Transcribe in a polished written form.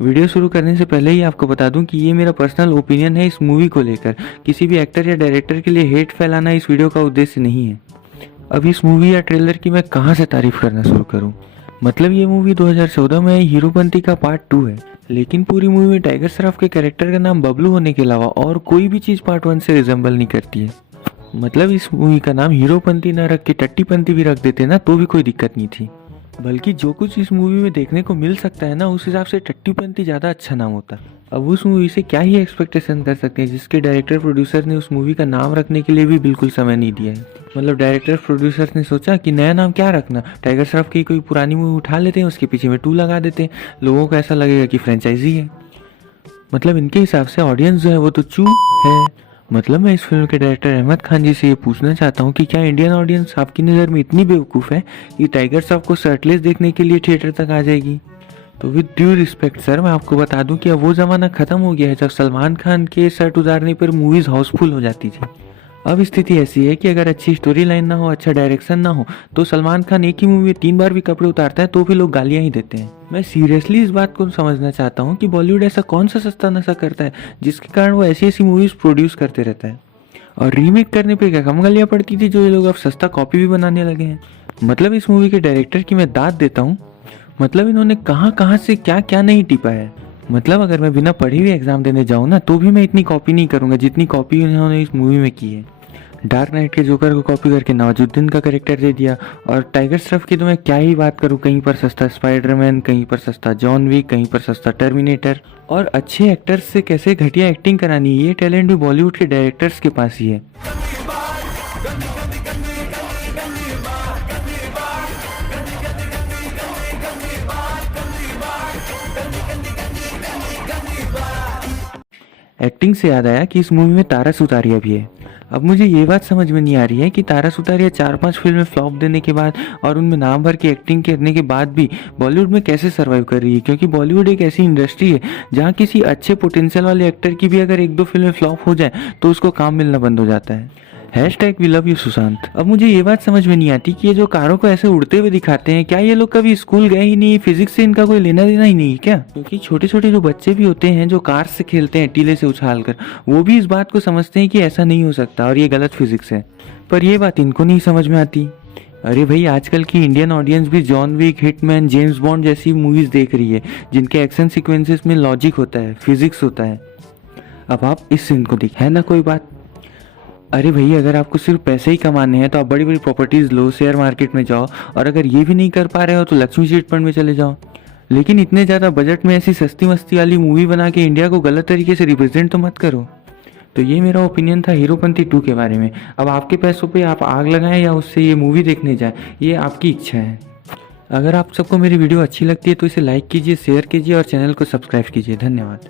Video शुरू करने से पहले ही आपको बता दूं कि ये मेरा पर्सनल ओपिनियन है इस मूवी को लेकर। किसी भी एक्टर या डायरेक्टर के लिए हेट फैलाना इस वीडियो का उद्देश्य नहीं है। अब इस मूवी या ट्रेलर की मैं कहाँ से तारीफ करना शुरू करूँ। मतलब ये मूवी 2014 में आई हीरोपंती का पार्ट 2 है, लेकिन पूरी मूवी में टाइगर श्रॉफ के कैरेक्टर का नाम बबलू होने के अलावा और कोई भी चीज़ पार्ट 1 से रिजेंबल नहीं करती है। मतलब इस मूवी का नाम हीरोपंती ना रख के टट्टीपंती भी रख देते ना तो भी कोई दिक्कत नहीं थी। बल्कि जो कुछ इस मूवी में देखने को मिल सकता है ना, उस हिसाब से टट्टीपंती ज़्यादा अच्छा नाम होता। अब उस मूवी से क्या ही एक्सपेक्टेशन कर सकते हैं जिसके डायरेक्टर प्रोड्यूसर ने उस मूवी का नाम रखने के लिए भी बिल्कुल समय नहीं दिया है। मतलब डायरेक्टर प्रोड्यूसर ने सोचा कि नया नाम क्या रखना, टाइगर श्रॉफ की कोई पुरानी मूवी उठा लेते हैं, उसके पीछे में 2 लगा देते हैं, लोगों को ऐसा लगेगा कि फ्रेंचाइजी है। मतलब इनके हिसाब से ऑडियंस जो है वो तो चू है। मतलब मैं इस फिल्म के डायरेक्टर अहमद खान जी से ये पूछना चाहता हूँ कि क्या इंडियन ऑडियंस आपकी नज़र में इतनी बेवकूफ़ है कि टाइगर श्रॉफ को शर्टलेस देखने के लिए थिएटर तक आ जाएगी। तो विद ड्यू रिस्पेक्ट सर, मैं आपको बता दूं कि अब वो ज़माना ख़त्म हो गया है जब सलमान खान के शर्ट उतारने पर मूवीज़ हाउसफुल हो जाती थी। अब स्थिति ऐसी है कि अगर अच्छी स्टोरी लाइन ना हो, अच्छा डायरेक्शन ना हो, तो सलमान खान एक ही मूवी में 3 बार भी कपड़े उतारता है तो भी लोग गालियां ही देते हैं। मैं सीरियसली इस बात को समझना चाहता हूँ कि बॉलीवुड ऐसा कौन सा सस्ता नशा करता है जिसके कारण वो ऐसी ऐसी मूवीज़ प्रोड्यूस करते रहता है। और रीमेक करने पे क्या कम गालियाँ पड़ती थी जो ये लोग अब सस्ता कॉपी भी बनाने लगे हैं। मतलब इस मूवी के डायरेक्टर की मैं दाद देता हूँ। मतलब इन्होंने कहाँ कहाँ से क्या क्या नहीं टिपा है। मतलब अगर मैं बिना पढ़े हुए एग्जाम देने जाऊँ ना तो भी मैं इतनी कॉपी नहीं करूँगा जितनी कॉपी इन्होंने इस मूवी में की है। डार्क नाइट के जोकर को कॉपी करके नवाजुद्दीन का कैरेक्टर दे दिया। और टाइगर श्रॉफ की तो मैं क्या ही बात करूँ, कहीं पर सस्ता स्पाइडरमैन, कहीं पर सस्ता जॉन विक, कहीं पर सस्ता टर्मिनेटर। और अच्छे एक्टर्स से कैसे घटिया एक्टिंग करानी है, ये टैलेंट भी बॉलीवुड के डायरेक्टर्स के पास ही है। एक्टिंग से याद आया कि इस मूवी में तारा सुतारिया भी है। अब मुझे ये बात समझ में नहीं आ रही है कि तारा सुतारिया 4-5 फिल्में फ्लॉप देने के बाद और उनमें नाम भर की एक्टिंग करने के बाद भी बॉलीवुड में कैसे सर्वाइव कर रही है। क्योंकि बॉलीवुड एक ऐसी इंडस्ट्री है जहाँ किसी अच्छे पोटेंशियल वाले एक्टर की भी अगर 1-2 फिल्में फ्लॉप हो जाए तो उसको काम मिलना बंद हो जाता है। #We love you Sushant. अब मुझे ये बात समझ में नहीं आती कि ये जो कारों को ऐसे उड़ते हुए दिखाते हैं, क्या ये लोग कभी स्कूल गए ही नहीं, फिजिक्स से इनका कोई लेना देना ही नहीं क्या? क्योंकि छोटे छोटे जो बच्चे भी होते हैं जो कार से खेलते हैं टीले से उछाल कर, वो भी इस बात को समझते हैं कि ऐसा नहीं हो सकता और ये गलत फिजिक्स है। पर ये बात इनको नहीं समझ में आती। अरे भाई, आजकल की इंडियन ऑडियंस भी John Wick, hitman, James Bond जैसी मूवीज देख रही है जिनके एक्शन सीक्वेंसेस में लॉजिक होता है, फिजिक्स होता है। अब आप इस सीन को देखें, है ना कोई बात? अरे भैया, अगर आपको सिर्फ पैसे ही कमाने हैं तो आप बड़ी बड़ी प्रॉपर्टीज़ लो, शेयर मार्केट में जाओ, और अगर ये भी नहीं कर पा रहे हो तो लक्ष्मी चिट फंड में चले जाओ। लेकिन इतने ज़्यादा बजट में ऐसी सस्ती मस्ती वाली मूवी बना के इंडिया को गलत तरीके से रिप्रेजेंट तो मत करो। तो ये मेरा ओपिनियन था हीरोपंती 2 के बारे में। अब आपके पैसों पे आप आग लगाएं या उससे ये मूवी देखने जाएं, ये आपकी इच्छा है। अगर आप सबको मेरी वीडियो अच्छी लगती है तो इसे लाइक कीजिए, शेयर कीजिए और चैनल को सब्सक्राइब कीजिए। धन्यवाद।